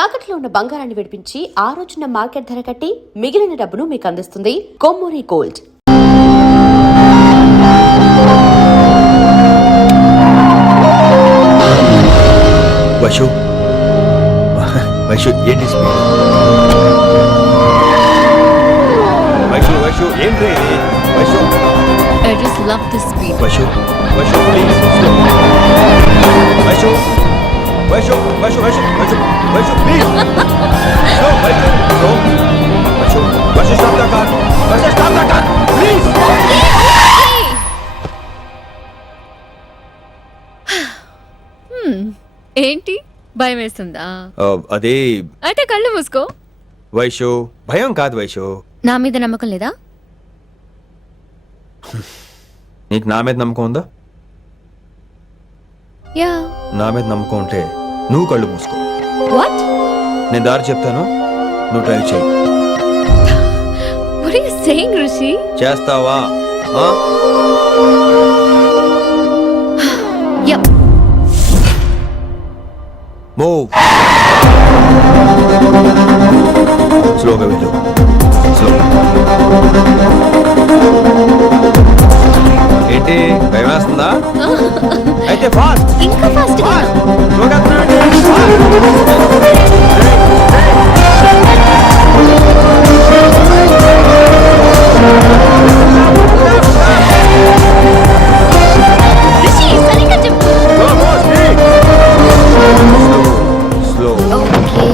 తాకట్లో ఉన్న బంగారాన్ని విడిపించి ఆ రోజున మార్కెట్ ధర కట్టి మిగిలిన డబ్బును మీకు అందిస్తుంది కొమ్మూరి గోల్డ్. వైషు వైషు ఏంటి స్పీడ్? వైషు వైషు ఏంటి Vaishu? I just love this speed. Vaishu Vaishu please slow. Vaishu Vaishu Vaishu Vaishu Vaishu Vaishu please slow. Vaishu slow. Vaishu Vaishu stop the car. Vaishu stop the car please. ఏంటి భయం వేస్తుందా? అదే అయితే కళ్ళు మూసుకో. వైషు భయం కాదు వైషు. నా మీద నమ్మకం లేదా? నీకు నా మీద నమ్మకం ఉందా? యా. నా మీద నమ్మకం ఉంటే నువ్వు కళ్ళు మూసుకో. వాట్? నేను దారి చెప్తాను, నువ్వు డ్రైవ్ చేయి. What are you saying, Rishi? చేస్తావా? Yep. మూవ్. స్లోగా వెళ్ళు. స్లో. ఏంటి భయం వేస్తుందా? అయితే ఫాస్ట్. ఇంకా ఫాస్ట్ గా. స్లోగా Rishi, సరిగ్గా చెప్పు. స్లో. ఓకే.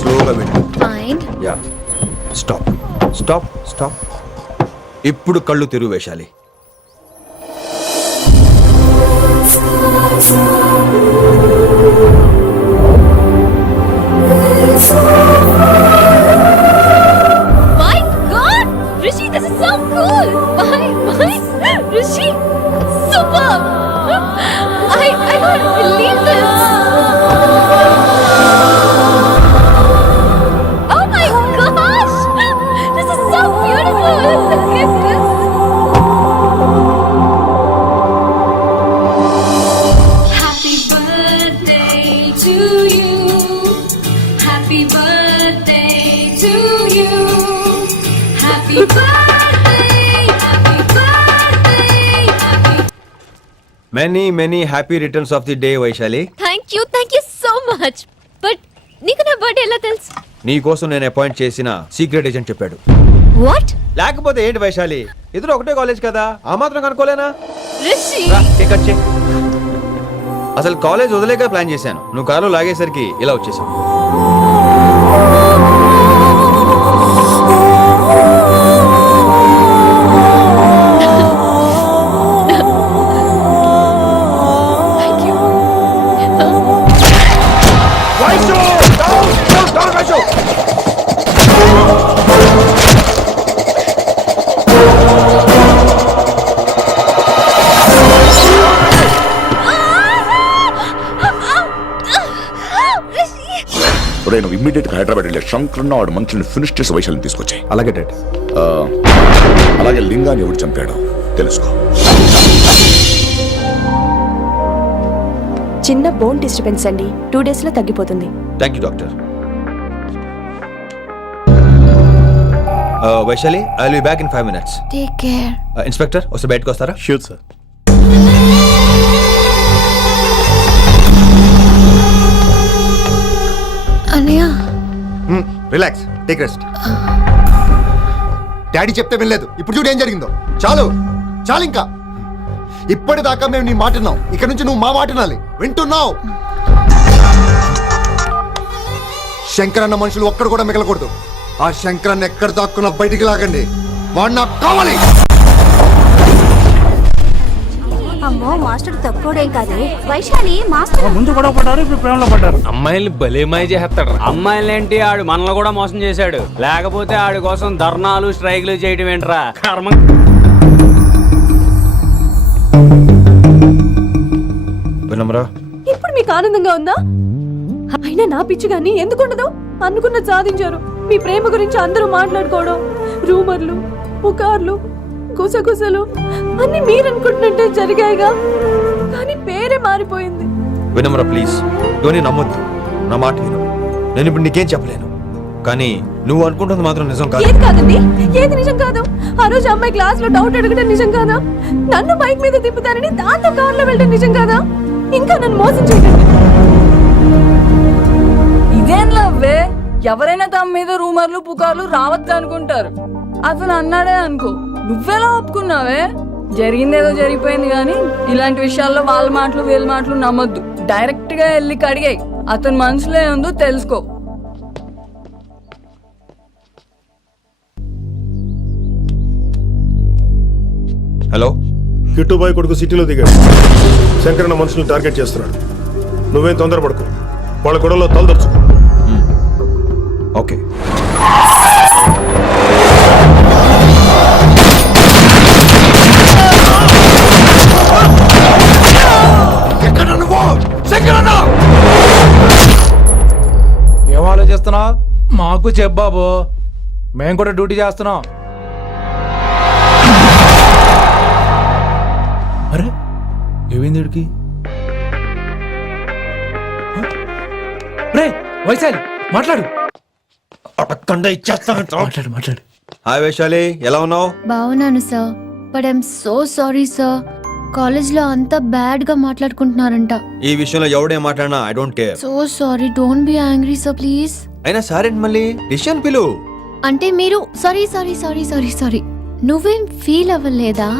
స్లోగా వెళ్ళు. Fine. Yeah. Stop stop stop. ఇప్పుడు కళ్ళు తెరువు వేశాలి. My God, Rishi, this is so cool. My, Rishi, superb. I can't believe this. Oh my gosh, this is so beautiful. Look at this. Happy birthday to you. Happy birthday to you. Happy birthday, happy birthday, happy. Many happy returns of the day Vaishali. Thank you so much. But నీకు నా birthday ఎలా తెలుసు? నీ కోసం నేను appoint చేసిన secret agent చెప్పాడు. What? లేకపోతే ఏంటి వైశాలి, ఇద్దరు ఒకటే కాలేజ్ కదా, ఆ మాత్రం కనుక్కోలేనా? Rishi. రా, కేక్ కట్ చేయి. అసలు కాలేజ్ వదిలేక ప్లాన్ చేశాను, నువ్వు కారు లాగేసరికి ఇలా వచ్చేసావు. Thank you. Vaishu! Down, Vaishu! నువ్వు ఇమ్మీడియట్ గా హైదరాబాద్ వెళ్ళే శంకరున్న వాడు మనుషుల్ని ఫినిష్ చేసి వైశాల్యం తీసుకొచ్చాయి. అలాగే డాడ్. అలాగే లింగాన్ని ఎవడు చంపాడో తెలుసుకో. చిన్న బోన్ డిస్టర్బెన్స్ అండి, 2 days లో తగ్గిపోతుంది. Thank you doctor. Vaishali, I will be back in 5 minutes. Take care. Inspector వస్తే బయటకు వస్తారా? Sure sir. అన్నయ్య. Relax, take rest. డాడీ చెప్తే వినలేదు, ఇప్పుడు చూడు ఏం జరిగిందో. చాలు చాలు, ఇంకా ఇప్పటిదాకా మేము నీ మాట విన్నాం, ఇక్కడ నుంచి నువ్వు మా మాట వినాలి. వింటున్నావు? శంకర్ అన్న మనుషులు ఒక్కడు కూడా మిగలకూడదు. ఆ శంకరాన్ని ఎక్కడ దాక్కున్నా బయటికి లాగండి, వాడు నాకు కావాలి. అమ్మో, మాస్టర్ తక్కువడేం కాదు. వైశాలి మాస్టర్ ముందు గొడవ పడ్డారు, ఇప్పుడు ప్రేమలో పడ్డారు. అమ్మాయిల్ని భలే మాయ చేస్తాడు. అమ్మాయిలేంటి, ఆడు మనల్ని కూడా మోసం చేశాడు. లేకపోతే ఆడి కోసం ధర్నాలు స్ట్రైక్లు చేయడం ఏంట్రా కర్మ. వినమ్రా, ఇప్పుడు మీకు ఆనందంగా ఉందా? అయినా నా పిచ్చి గాని ఎందుకుండదు? అనుకున్న సాధించారు. మీ ప్రేమ గురించి అందరూ మాట్లాడుకోవడం, రూమర్లు, పుకార్లు, గుసగుసలు అన్ని మీరనుకుంటున్నట్టే జరిగాయిగా. కానీ పేరే మారిపోయింది. వినమ్రా ప్లీజ్, ఇవన్నీ నమ్మొద్దు, నా మాట విను. నేను ఇప్పుడు నీకేం చెప్పలేను, కానీ నువ్వు అనుకుంటుంది మాత్రం నిజం కాదు. ఏది కాదండి, ఏది నిజం కాదు? ఆ రోజు అమ్మాయి క్లాస్ లో డౌట్ అడగడం నిజం కాదా? నన్ను బైక్ మీద తిప్పుతానని దాంతో కార్ లో వెళ్ళడం నిజం కాదా? ఇంకా నన్ను మోసం చేయకండి. ఇదేం లవ్వే? ఎవరైనా తమ మీద రూమర్లు పుకార్లు రావద్దు అనుకుంటారు. అతను అన్నాడే అనుకో, నువ్వెలా ఒప్పుకున్నావే? జరిగిందేదో జరిగిపోయింది కానీ ఇలాంటి విషయాల్లో వాళ్ళ మాటలు వీళ్ళ మాటలు నమ్మొద్దు. డైరెక్ట్ గా వెళ్ళి కడిగాయి, అతని మనసులో ఏందో తెలుసుకో. హలో, కిట్టుబాయ్ కొడుకు సిటీలో దిగాడు. శంకరన్న మనుషులు టార్గెట్ చేస్తున్నాడు. నువ్వేం తొందరపడకు, వాళ్ళ గొడవలో తలదొచ్చుకో. ఓకే. ఎక్కడ నువ్వు శంకరన్న? ఏం ఆలోచిస్తున్నావు? మాకు చెప్పాబు, మేము కూడా డ్యూటీ చేస్తున్నాం. అరే ఏమైంది వీడికి? రే వైశాలి, మాట్లాడు మాట్లాడు మాట్లాడు. హాయ్ వైశాలి, ఎలా ఉన్నావు? బాగున్నాను sir, but I'm so sorry sir. కాలేజ్లో అంతా బ్యాడ్ గా మాట్లాడుకుంటున్నారంట. ఈ విషయంలో ఎవడే మాట్లాడినా I don't care. So sorry, don't be angry sir please. అయినా సరే మళ్ళీ డిసిషన్ పిలు. అంటే మీరు sorry sorry sorry sorry sorry నువ్వేం ఫీల్ అవ్వలేదా?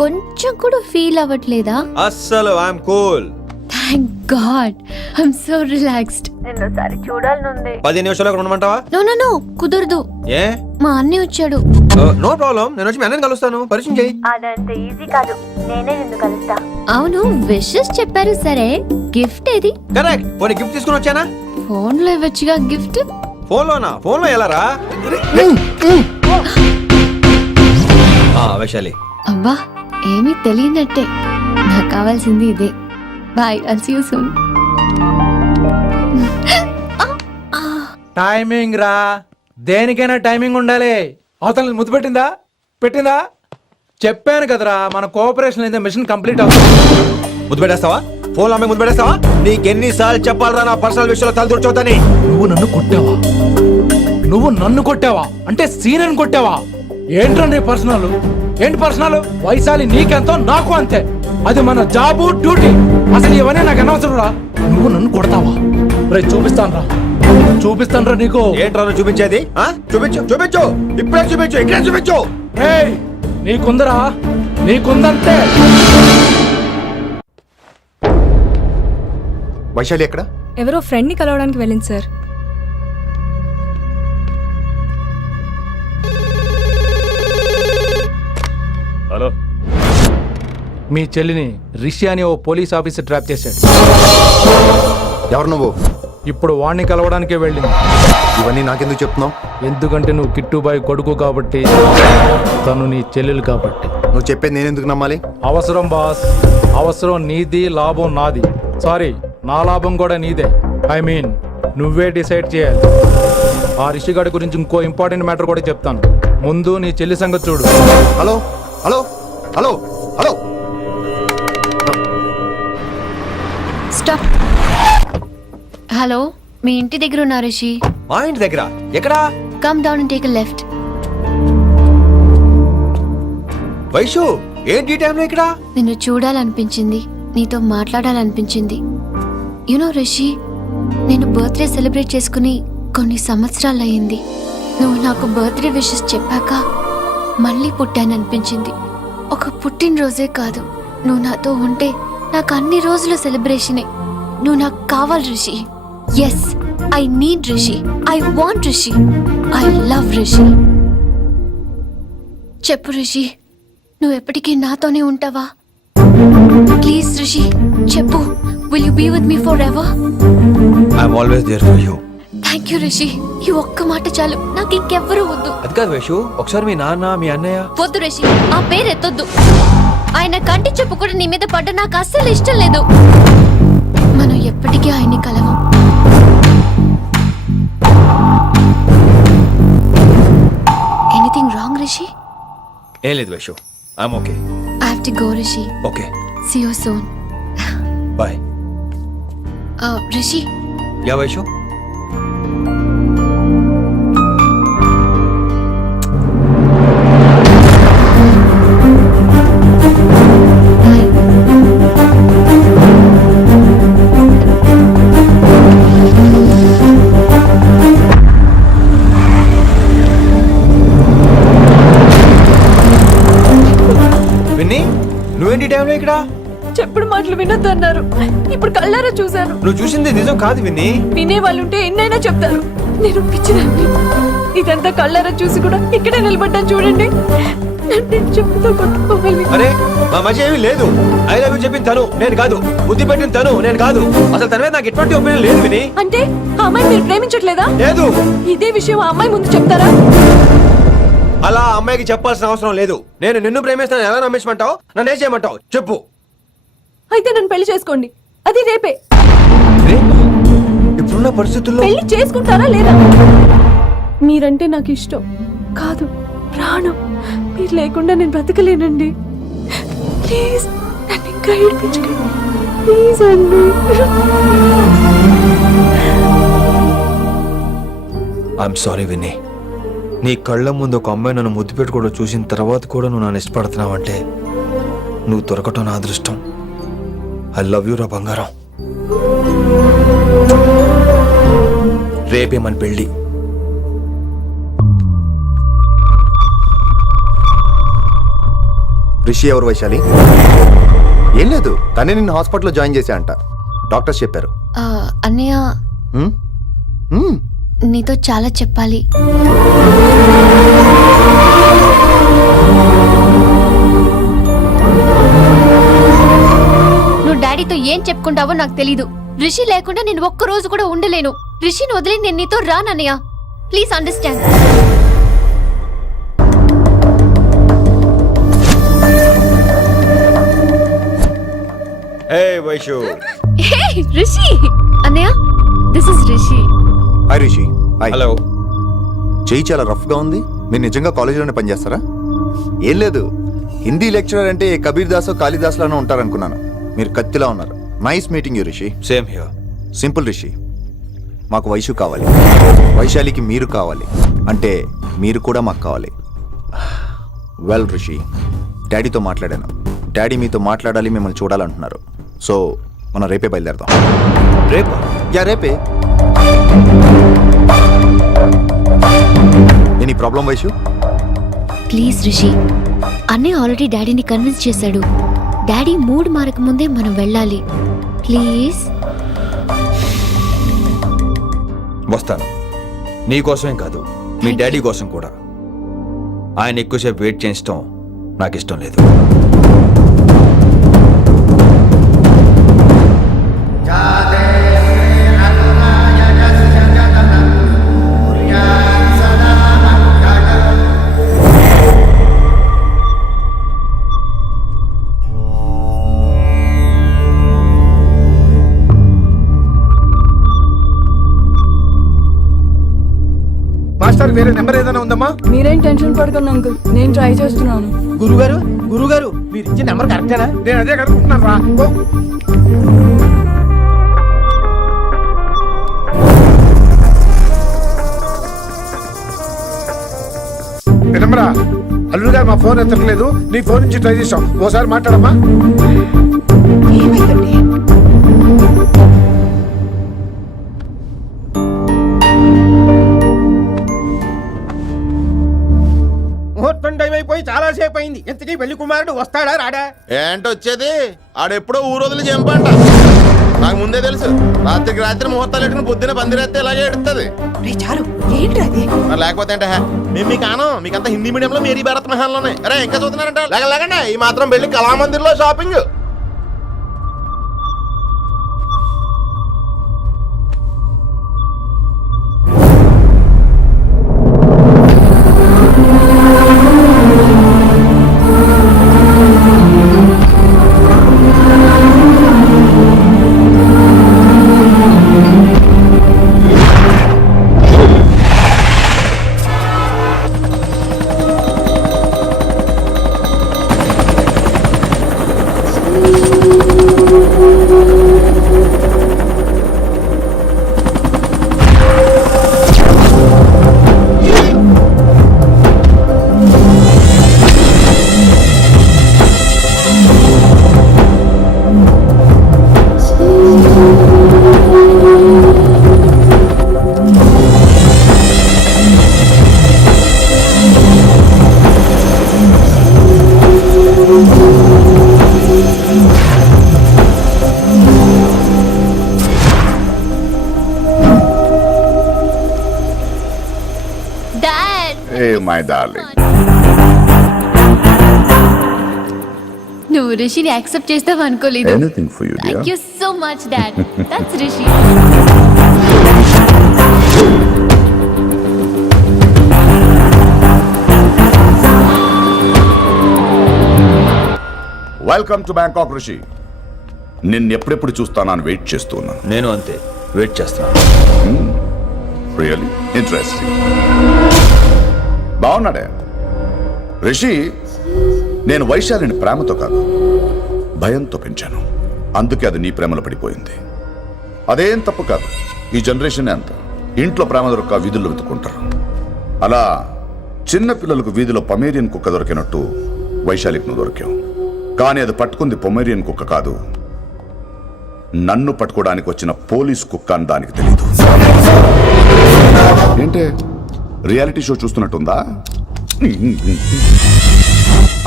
కొంచెం కూడా ఫీల్ అవ్వట్లేదా? అస్సలు I'm cool. Thank God, I'm so relaxed. 10 నిమిషాలు ఉండమంటావా? నో నో నో, కుదరదు. ఏ? మా అన్నయ్య వచ్చాడు. నో ప్రాబ్లం, నేను వచ్చి మీ అన్నని కలుస్తాను, పరిచయం చేయి. అవును, విషెస్ చెప్పారు సరే, గిఫ్ట్ ఏది? కరెక్ట్, పోనీ గిఫ్ట్ తీసుకుని వచ్చానా? ఫోన్ లో ఇవ్వచ్చుగా గిఫ్ట్. ఫోన్లోనా? ఫోన్లో ఎలా రా? వైశాలి, అబ్బా ఏమీ తెలియనట్టే. నాకు కావాల్సింది ఇదే. Bye, I'll see you soon. Timing రా, దేనికైనా టైమింగ్ ఉండాలి. అవతల ముద్దు పెట్టిందా? చెప్పాను కదరా, మన కోఆపరేషన్ అయితే మిషన్ కంప్లీట్ అవుతుంది. ముద్దు పెట్టేస్తావా? ఫోన్ అమ్మాయి ముద్దు పెట్టేస్తావా? నీకెన్నిసార్లు చెప్పాలరా నా పర్సనల్ విషయంలో తలదూర్చోతని? నువ్వు నన్ను కొట్టావా అంటే సీనియర్ కొట్టావా? ఏంట్రా నీ పర్సనల్? ఏంటి పర్సనల్? వైశాలి నీకెంతో నాకు అంతే, అది మన జాబు డ్యూటీ. అసలు ఇవన్నీ నాకు అనవసరం రా. నువ్వు నన్ను కొడతావా? రే చూపిస్తాను రా నీకు. ఏంట్రా నువ్వు చూపించేది? చూపించు, ఇప్పుడే చూపించు, ఇక్కడే చూపించు. ఏయ్, నీకుందంటే. వైశాలి ఎక్కడ? ఎవరో ఫ్రెండ్ ని కలవడానికి వెళ్ళింది సార్. హలో, మీ చెల్లిని రిషి అని ఓ పోలీస్ ఆఫీసర్ ట్రాప్ చేశాడు. ఎవరు నువ్వు? ఇప్పుడు వాణ్ణి కలవడానికే వెళ్ళింది. ఇవన్నీ నాకెందుకు చెప్తున్నావు? ఎందుకంటే నువ్వు కిట్టుబాయ్ కొడుకు కాబట్టి, తను నీ చెల్లెలు కాబట్టి. నువ్వు చెప్పేది నేను ఎందుకు నమ్మాలి? అవసరం బాస్, అవసరం నీది, లాభం నాది. సారీ, నా లాభం కూడా నీదే. ఐ మీన్ నువ్వే డిసైడ్ చేయాలి. ఆ రిషిగాడి గురించి ఇంకో ఇంపార్టెంట్ మ్యాటర్ కూడా చెప్తాను. ముందు నీ చెల్లి సంగతి చూడు. Hello hello hello hello, stop. Hello, మీ ఇంటి దగ్గర ఉన్నా రిషి? మా ఇంటి దగ్గర ఎక్కడా? Come down and take a left. Vaishu, ఏంటి ఈ టైంలో ఇక్కడ? నిన్ను చూడాలనిపించింది, నీతో మాట్లాడాలనిపించింది. యునో రిషి, నేను బర్త్డే సెలబ్రేట్ చేసుకుని కొన్ని సంవత్సరాలు అయ్యింది. నువ్వు నాకు బర్త్డే విషెస్ చెప్పాక మళ్ళీ పుట్టాననిపించింది. ఒక పుట్టినరోజే కాదు, నువ్వు నాతో ఉంటే నాకు అన్ని రోజుల సెలబ్రేషనే. నువ్వు నాకు కావాలి Rishi. Yes, I need Rishi, I want Rishi, I love Rishi. చెప్పు రిషి, నువ్వు ఎప్పటికీ నాతోనే ఉంటావా? ప్లీజ్ రిషి చెప్పు. Will you be with me forever? I'm always there for you. Thank you Rishi, ఈ ఒక్క మాట చాలు, నాకు ఇంకెవ్వరూ వద్దు. అది కాదు వైషు, ఒకసారి మీ నాన్న మీ అన్నయ్య. వద్దు రిషి, ఆ పేరు ఎత్తొద్దు. ఆయన కంటి చెప్పు కూడా నీ మీద పడ్డ నాకు అస్సలు ఇష్టం లేదు. మనం ఎప్పటికీ ఆయన్ని కలవం. Anything wrong Rishi? ఏం లేదు Vaishu, I'm okay. I have to go Rishi. Okay, see you soon. Bye. Rishi, yeah Vaishu? ఇక్కడ చెప్పుడు మాటలు వినొద్దు అన్నారు. ఇప్పుడు కళ్ళారా చూశాను. నువ్వు చూసింది నిజం కాదు విని. వినే వాళ్ళుంటే ఎన్నైనా చెప్తారు. నేను పిచ్చిదాన్ని. ఇదంతా కళ్ళారా చూసి కూడా ఇక్కడే నిలబడ్డాను చూడండి. నన్ను చెప్పుతో కొట్టుకోవాలి. అరే మా మధ్య ఏమీ లేదు. ఐ లవ్ యూ చెప్పింది తను, నేను కాదు. బుద్ధి పెట్టిన తను, నేను కాదు. అసలు తన మీద నాకు ఎటువంటి ఒపీనియన్ లేదు విని. అంటే ఆ అమ్మాయిని మీరు ప్రేమించట్లేదా? లేదు. ఇదే విషయం ఆ అమ్మాయి ముందు చెప్తారా? అలా ఆ అమ్మాయికి చెప్పాల్సిన అవసరం లేదు. నేను నిన్ను ప్రేమిస్తాను ఎలా నమ్మించమంటావు? నన్ను ఏం చేయమంటావు చెప్పు. అయితే నన్ను పెళ్లి చేసుకోండి. అది రేపే. ఇప్పుడున్న పరిస్థితుల్లో పెళ్లి చేసుకుంటారా లేదా? మీరంటే నాకు ఇష్టం కాదు, ప్రాణం. మీరు లేకుండా నేను బ్రతకలేనండి. ప్లీజ్ నన్ను ఇంకా ఏడిపించకండి. ప్లీజ్ అండి. I'm sorry Vinny. నీ కళ్ళ ముందు ఒక అమ్మాయి నన్ను ముద్దు పెట్టుకోవడం చూసిన తర్వాత కూడా నువ్వు నన్ను ఇష్టపడుతున్నావంటే నువ్వు దొరకటం నా అదృష్టం. ఐ లవ్ యూ రా బంగారం. రేపే మన పెళ్ళి. రిషి ఎవరు వైశాలి? ఏం లేదు, తనే నిన్ను హాస్పిటల్లో జాయిన్ చేశా అంట. డాక్టర్స్ చెప్పారు. అన్నయ్య హ్మ్? హ్మ్. నీతో చాలా చెప్పాలి. నువ్వు డాడీతో ఏం చెప్పుకుంటావో నాకు తెలీదు. రిషి లేకుండా నేను ఒక్క రోజు కూడా ఉండలేను. రిషిని వదిలి నేను నీతో రానన్నయ్య. Please understand. Hey Vaishu. Hey Rishi. అన్నయ్య this is Rishi. Hi Rishi. Hi. Hello. చెయ్యి చాలా రఫ్గా ఉంది. మీరు నిజంగా కాలేజీలోనే పనిచేస్తారా? ఏం లేదు, హిందీ లెక్చరర్ అంటే కబీర్ దాసో కాళిదాస్లోనో ఉంటారనుకున్నాను. మీరు కత్తిలా ఉన్నారు. Nice meeting you Rishi. Same here. Simple Rishi, మాకు వైషు కావాలి. వైశాలికి మీరు కావాలి. అంటే మీరు కూడా మాకు కావాలి. వెల్ రిషి, డాడీతో మాట్లాడాను. డాడీ మీతో మాట్లాడాలి, మిమ్మల్ని చూడాలంటున్నారు. సో మనం రేపే బయలుదేరదాం. రేపా? యా రేపే. Any problem Vaishu? Please Rishi. అన్నయ్య ఆల్రెడీ డాడీని కన్విన్స్ చేశాడు. డాడీ మూడ్ మారక ముందే మనం వెళ్ళాలి. ప్లీజ్. వస్తాను. నీ కోసమేం కాదు, మీ డాడీ కోసం కూడా. ఆయన ఎక్కువసేపు వెయిట్ చేయించడం నాకు ఇష్టం లేదు. మాస్టర్ వేరే నెంబర్ ఏదైనా ఉందమ్మా? మీరేం టెన్షన్ పడకండి అంకుల్, నేను ట్రై చేస్తున్నాను. గురుగారు మీరు ఇచ్చే నెంబర్ కరెక్టేనా? నేను అదే కనుక్కుంటున్నాను రా. నెంబరా? అల్లుడు గారు మా ఫోన్ ఎత్తట్లేదు. నీ ఫోన్ నుంచి ట్రై చేసాం. ఓసారి మాట్లాడమ్మా. ముహూర్తం టైం అయిపోయి చాలా సేపు అయింది. ఎంతకీ పెళ్లి కుమారుడు వస్తాడా రాడా? ఏంటి వచ్చేది? ఆడెప్పుడో ఊరోజులు చెంపంట. నాకు ముందే తెలుసు. రాత్రికి రాత్రి ముహూర్తాలు ఎట్టుకుని పొద్దున పందిరేస్తే ఇలాగే ఎడుతుంది. లేకపోతే అంటే మేము మీకు ఆనం మీకంతా హిందీ మీడియంలో మేరీ భారత్ మహల్లోనే. అరే ఇంకా చూస్తున్నారంట. లేకండి ఈ మాత్రం వెళ్ళి కళామందిర్లో షాపింగ్. A my darling. నువ్వు రిషిని యాక్సెప్ట్ చేస్తావు అనుకోలేదు. Anything for you dear. Thank you so much dad. That's Rishi. Welcome to Bangkok Rishi. నిన్ను ఎప్పుడెప్పుడు చూస్తానని వెయిట్ చేస్తూ ఉన్నాను. నేను అంతే వెయిట్ చేస్తున్నాను. Really interesting. బాగున్నాడే రిషి. నేను వైశాలిని ప్రేమతో కాదు భయంతో పెంచాను. అందుకే అది నీ ప్రేమలో పడిపోయింది. అదేం తప్పు కాదు. ఈ జనరేషన్ అంత ఇంట్లో ప్రేమ దొరక్క వీధుల్లో వెతుకుంటారు. అలా చిన్న పిల్లలకు వీధిలో పమేరియన్ కుక్క దొరికినట్టు వైశాలికి నువ్వు దొరికావు. కానీ అది పట్టుకుంది పొమేరియన్ కుక్క కాదు, నన్ను పట్టుకోవడానికి వచ్చిన పోలీస్ కుక్క అని దానికి తెలీదు. ఏంటే రియాలిటీ షో చూస్తున్నట్టుందా?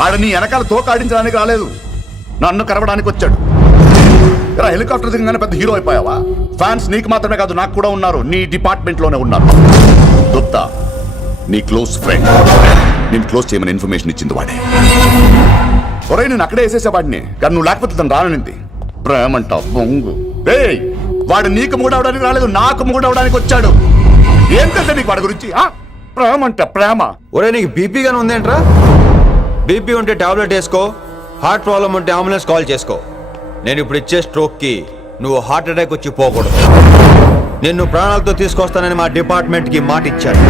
ఆడ నీ వెనకాల తోకాడించడానికి రాలేదు, నన్ను కరవడానికి వచ్చాడు. హెలికాప్టర్ దిగగానే పెద్ద హీరో అయిపోయావా? ఫ్యాన్స్ నీకు మాత్రమే కాదు నాకు కూడా ఉన్నారు. నీ డిపార్ట్మెంట్ లోనే ఉన్నారు. గుప్తా నీ క్లోజ్ ఫ్రెండ్. నేను క్లోజ్ చేయమని ఇన్ఫర్మేషన్ ఇచ్చింది వాడే. ఒరే నేను అక్కడే వేసేసేవాడిని, కానీ నువ్వు లేకపోతే తను రానంది. ప్రేమంట బొంగు. వాడు నీకు మూడవడానికి రాలేదు, నాకు మూడవడానికి వచ్చాడు. ఏంటంటే నీకు వాడి గురించి ప్రేమంట ప్రేమ. ఒరే నీకు బీపీ గానీ ఉందేంట్రా? బీపీ ఉంటే టాబ్లెట్ వేసుకో, హార్ట్ ప్రాబ్లం ఉంటే అంబులెన్స్ కాల్ చేసుకో. నేను ఇప్పుడు ఇచ్చే స్ట్రోక్ కి నువ్వు హార్ట్ అటాక్ వచ్చి పోకూడదు. నిన్ను ప్రాణాలతో తీసుకొస్తానని మా డిపార్ట్మెంట్ కి మాట ఇచ్చాను.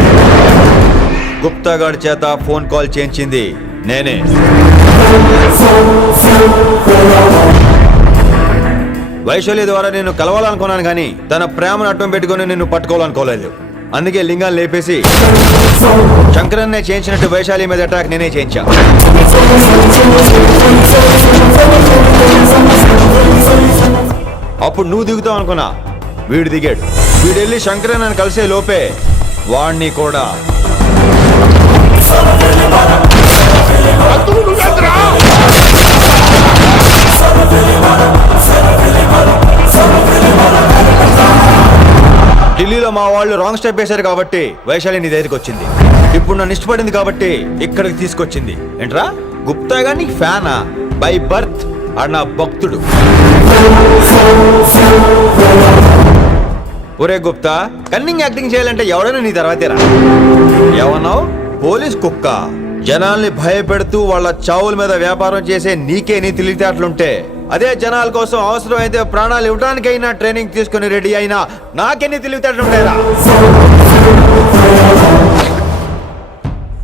గుప్తా గారి చేత ఫోన్ కాల్ చేయించింది నేనే. వైశాలి ద్వారా నేను కలవాలనుకున్నాను కానీ తన ప్రేమను అడ్డం పెట్టుకుని నిన్ను పట్టుకోవాలనుకోలేదు. అందుకే లింగాన్ని లేపేసి శంకరన్నే చేయించినట్టు వైశాలి మీద అటాక్ నేనే చేయించా. అప్పుడు నువ్వు దిగుతావు అనుకున్నా, వీడు దిగాడు. వీడు వెళ్ళి శంకరన్నని కలిసే లోపే వాణ్ణి కూడా ఢిల్లీలో మా వాళ్ళు రాంగ్ స్టెప్ వేశారు కాబట్టి వైశాలి నీ దగ్గరికి వచ్చింది. ఇప్పుడు నన్ను ఇష్టపడింది కాబట్టి ఇక్కడికి తీసుకొచ్చింది. ఏంట్రా గుప్తా గాని ఫ్యానా? బై బర్త్ ఆడు నా భక్తుడు. ఒరే గుప్తా, కన్నింగ్ యాక్టింగ్ చేయాలంటే ఎవరైనా నీ తర్వాతేరా. ఏమన్నావు? పోలీస్ కుక్క. జనాల్ని భయపెడుతూ వాళ్ళ చావుల మీద వ్యాపారం చేసే నీకే నీ తెలివితేటలుంటే, అదే జనాల కోసం అవసరమైతే ప్రాణాలు ఇవ్వడానికైనా ట్రైనింగ్ తీసుకుని రెడీ అయినా నాకెన్ని తెలివితేటలుంటారా?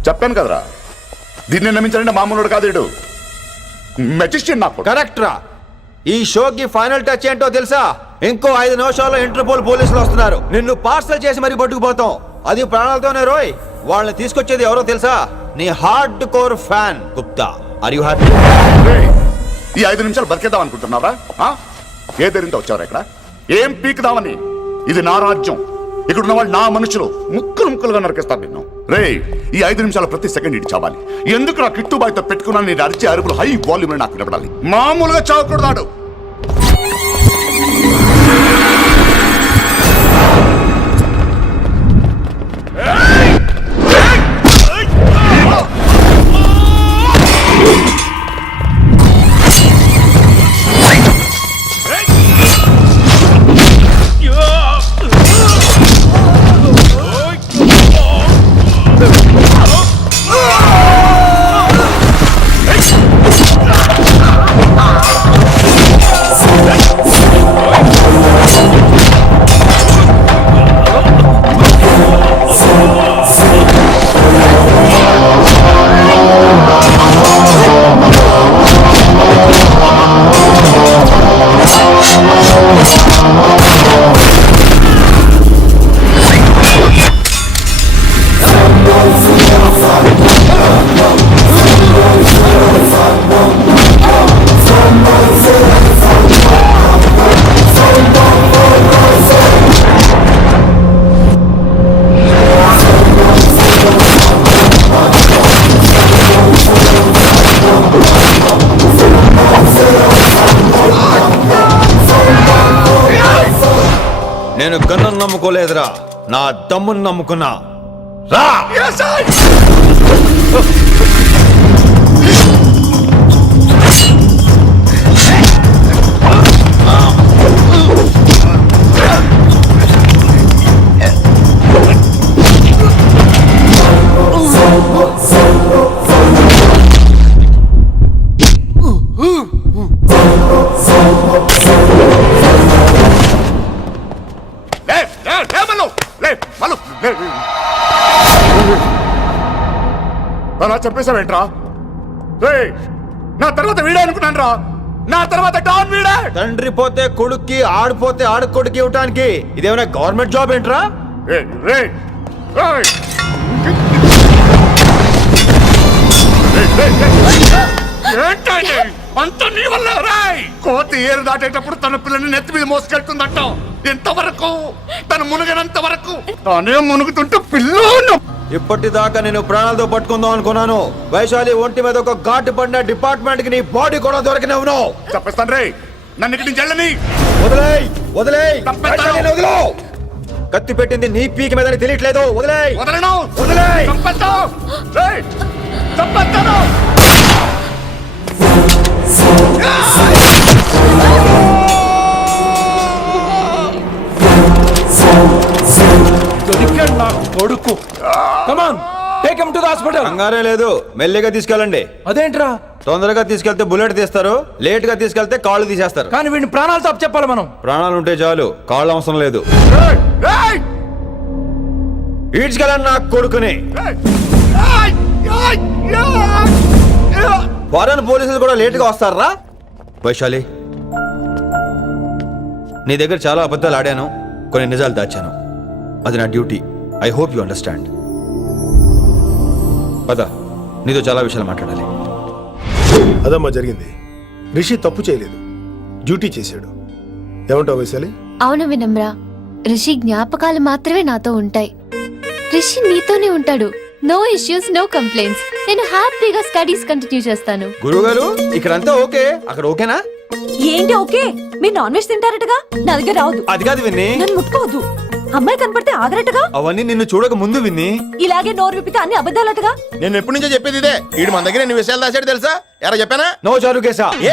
చెప్పాను కదరా, దీన్ని నమ్మించాలంటే మామూలుడు కాదు, వీడు మెజిస్టియన్. నాకు కరెక్ట్ రా. ఈ షోకి ఫైనల్ టచ్ ఏంటో తెలుసా? ఇంకో 5 నిమిషాల్లో ఇంటర్పోల్ పోలీసులు వస్తున్నారు. నిన్ను పార్సల్ చేసి మరీ పట్టుకుపోతాం. అది ప్రాణాలతోనే రోయ్. వాళ్ళని తీసుకొచ్చేది ఎవరో తెలుసా? నీ hardcore fan Gupta. Are you happy? ఈ 5 నిమిషాలు బతికేద్దాం అనుకుంటున్నావా? ఏ ధైర్యంతో వచ్చారు ఇక్కడ? ఏం పీకుదామని? ఇది నా రాజ్యం. ఇక్కడ ఉన్న వాళ్ళు నా మనుషులు. ముక్కలు ముక్కలుగా నరికేస్తారు నిన్ను. రే ఈ 5 నిమిషాలు ప్రతి సెకండ్ ఇటు చావాలి. ఎందుకు నా కిట్టుబాయితో పెట్టుకున్నాను? నేను అరిచే అరుపులు హై వాల్యూమ్ నాకు వినపడాలి. మామూలుగా చావకూడదాడు. నేను గన్నును నమ్ముకోలేదురా, నా దమ్మును నమ్ముకున్నా. రా. లే, లే, లే మల్లు, లే, మల్లు, లే. అలా చెప్పేశావేంట్రా? రేయ్, నా తర్వాత వీడే అనుకున్నాను రా. నా తర్వాత డాన్ వీడే. తండ్రి పోతే కొడుక్కి, ఆడిపోతే ఆడు కొడుకు ఇవ్వటానికి ఇదేమైనా గవర్నమెంట్ జాబ్ ఏంట్రా? రేయ్, రేయ్, రేయ్. రేయ్, రేయ్, రేయ్. ఏంటండి అంత నీ వల్ల? రాయ్, కోతి ఏరు దాటేటప్పుడు తన పిల్లని నెత్తి మీద మోసుకెళ్తుందట. ఎంతవరకు? తను మునిగినంత వరకు. తానే మునుగుతుంటే పిల్లను ఇప్పటిదాకా నేను ప్రాణాలతో పట్టుకుందాం అనుకున్నాను. వైశాలి ఒంటి మీద ఒక ఘాటు పడిన డిపార్ట్మెంట్ కి నీ బాడీ కూడా దొరికినవును. చెప్పేస్తాను రే, నన్ను ఇక్కడి నుంచి వెళ్ళని. వదిలేయ్, వదిలేయ్, తప్పెత్తాను. వైశాలిని వదిలో. కత్తి పెట్టింది నీ పీకి మీదని తెలియట్లేదు. వదిలేయ్, వదలను. వదిలేయ్. చంపేస్తాను. రేయ్, చంపేస్తాను. దొరికాడు నా కొడుకు. Come on, take him to the hospital. కంగారే లేదు, మెల్లిగా తీసుకెళ్ళండి. అదేంట్రా? తొందరగా తీసుకెళ్తే బుల్లెట్ తీస్తారు, లేట్ గా తీసుకెళ్తే కాళ్ళు తీసేస్తారు. కానీ వీడిని ప్రాణాలతో చెప్పాలి మనం. ప్రాణాలు ఉంటే చాలు, కాళ్ళు అవసరం లేదు. రేయ్, రేయ్, ఈడ్చుకెళ్ళండి నా కొడుకుని. రేయ్. రేయ్, రేయ్, రేయ్. ఫారెన్ పోలీసులు కూడా లేట్ గా వస్తారా? వైశాలి, నీ దగ్గర చాలా అబద్ధాలు ఆడాను, కొన్ని నిజాలు దాచాను. అది నా duty. I hope you understand. పద, నీతో చాలా విషయాలు మాట్లాడాలి. అదమ్మా జరిగింది. రిషి తప్పు చేయలేదు, డ్యూటీ చేశాడు. ఏమంటావు వైశాలి? అవును వినమ్ర, రిషి జ్ఞాపకాలు మాత్రమే నాతో ఉంటాయి. రిషి నీతోనే ఉంటాడు. No issues, no complaints. నేను హ్యాపీగా స్టడీస్ కంటిన్యూ చేస్తాను. గురువు గారు, ఇక్కడంతా ఓకే, అక్కడ ఓకేనా? ఏంటి ఓకే? మీరు నాన్ వెజ్ తింటారటగా? నా దగ్గర రావద్దు. అది కాదు విన్ని, నన్ను ముట్టుకోవద్దు. అమ్మాయి కనపడితే ఆగరటగా? అవన్నీ నిన్ను చూడక ముందు విన్ని. ఇలాగే నోరు విప్పితే అన్ని అబద్ధాలటగా? నేను ఎప్పటి నుంచో చెప్పేది ఇదే. వీడు మన దగ్గర ఎన్ని విషయాలు దాచాడు తెలుసా? ఎరా చెప్పానా? నో చారు కేసా. ఏ